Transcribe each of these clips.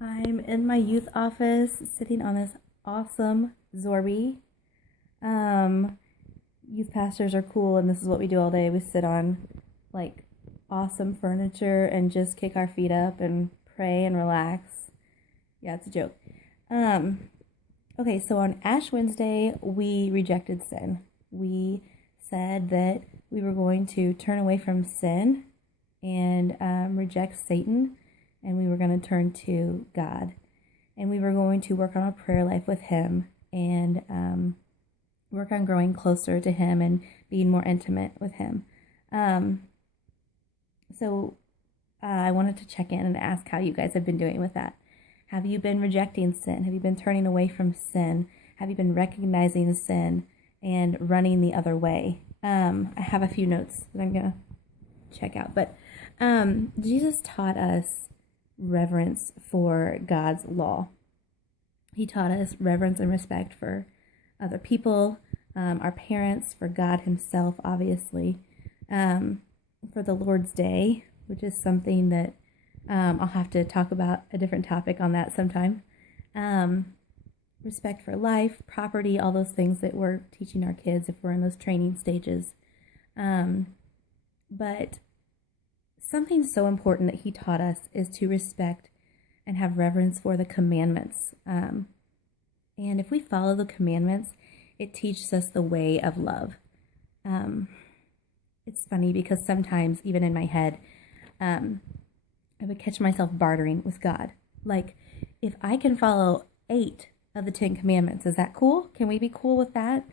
I'm in my youth office sitting on this awesome Zorby. Um, Youth pastors are cool, and this is what we do all day. We sit on like awesome furniture and just kick our feet up and pray and relax. Yeah, it's a joke. Um, okay, so on Ash Wednesday, we rejected sin. We said that we were going to turn away from sin and reject Satan, and we were going to turn to God. And we were going to work on a prayer life with Him and work on growing closer to Him and being more intimate with Him. Um, so I wanted to check in and ask how you guys have been doing with that. Have you been rejecting sin? Have you been turning away from sin? Have you been recognizing sin and running the other way? I have a few notes that I'm going to check out. But Jesus taught us reverence for God's law. He taught us reverence and respect for other people, our parents, for God Himself, obviously, for the Lord's Day, which is something that I'll have to talk about a different topic on that sometime. Respect for life, property, all those things that we're teaching our kids if we're in those training stages. But something so important that He taught us is to respect and have reverence for the commandments. And if we follow the commandments, it teaches us the way of love. It's funny because sometimes, even in my head, I would catch myself bartering with God. Like, if I can follow 8 of the 10 commandments, is that cool? Can we be cool with that?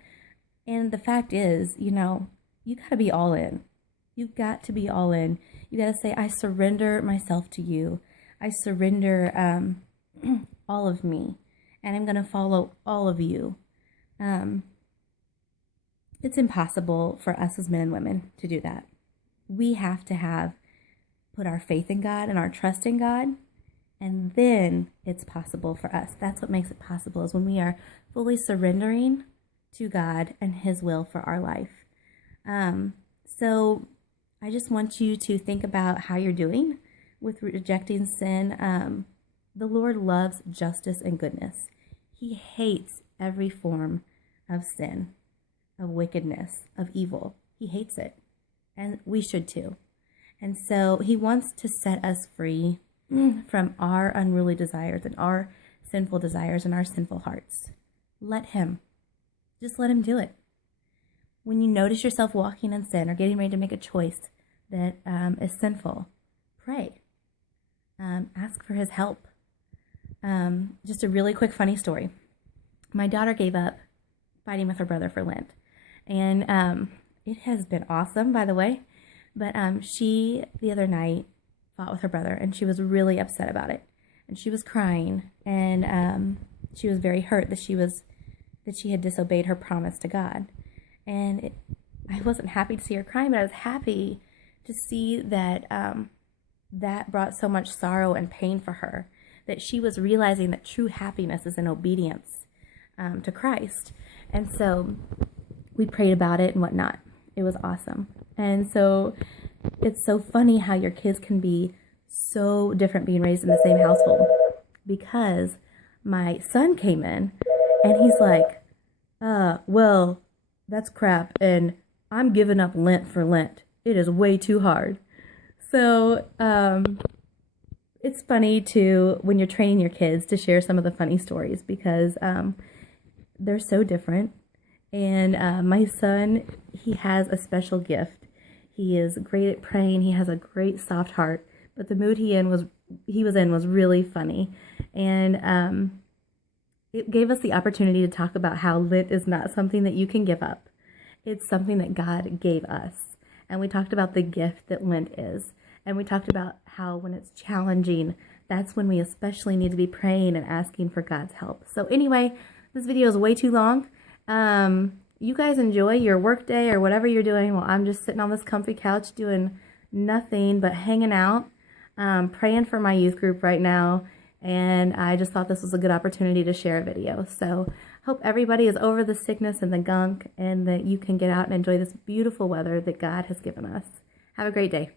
And the fact is, you got to be all in. You've got to be all in. You got to say, I surrender myself to you. I surrender all of me, and I'm going to follow all of you. It's impossible for us as men and women to do that. We have to put our faith in God and our trust in God, and then it's possible for us. That's what makes it possible, is when we are fully surrendering to God and His will for our life. So I just want you to think about how you're doing with rejecting sin. The Lord loves justice and goodness. He hates every form of sin, of wickedness, of evil. He hates it, and we should too. And so He wants to set us free from our unruly desires and our sinful desires and our sinful hearts. Let Him. Just let Him do it. When you notice yourself walking in sin or getting ready to make a choice that is sinful, pray. Ask for His help. Just a really quick funny story. My daughter gave up fighting with her brother for Lent. And it has been awesome, by the way. But she, the other night, fought with her brother, and she was really upset about it. And she was crying, and she was very hurt that she had disobeyed her promise to God. And I wasn't happy to see her crying, but I was happy to see that that brought so much sorrow and pain for her, that she was realizing that true happiness is in obedience to Christ. And so we prayed about it and whatnot. It was awesome. And so it's so funny how your kids can be so different being raised in the same household, because my son came in and he's like, well, that's crap, and I'm giving up Lent for Lent. It is way too hard. So it's funny to, when you're training your kids, to share some of the funny stories, because they're so different. And my son, he has a special gift. He is great at praying. He has a great soft heart. But the mood he was in was really funny. And it gave us the opportunity to talk about how Lent is not something that you can give up. It's something that God gave us. And we talked about the gift that Lent is. And we talked about how when it's challenging, that's when we especially need to be praying and asking for God's help. So anyway, this video is way too long. You guys enjoy your work day or whatever you're doing while I'm just sitting on this comfy couch doing nothing but hanging out, praying for my youth group right now. And I just thought this was a good opportunity to share a video. So hope everybody is over the sickness and the gunk, and that you can get out and enjoy this beautiful weather that God has given us. Have a great day.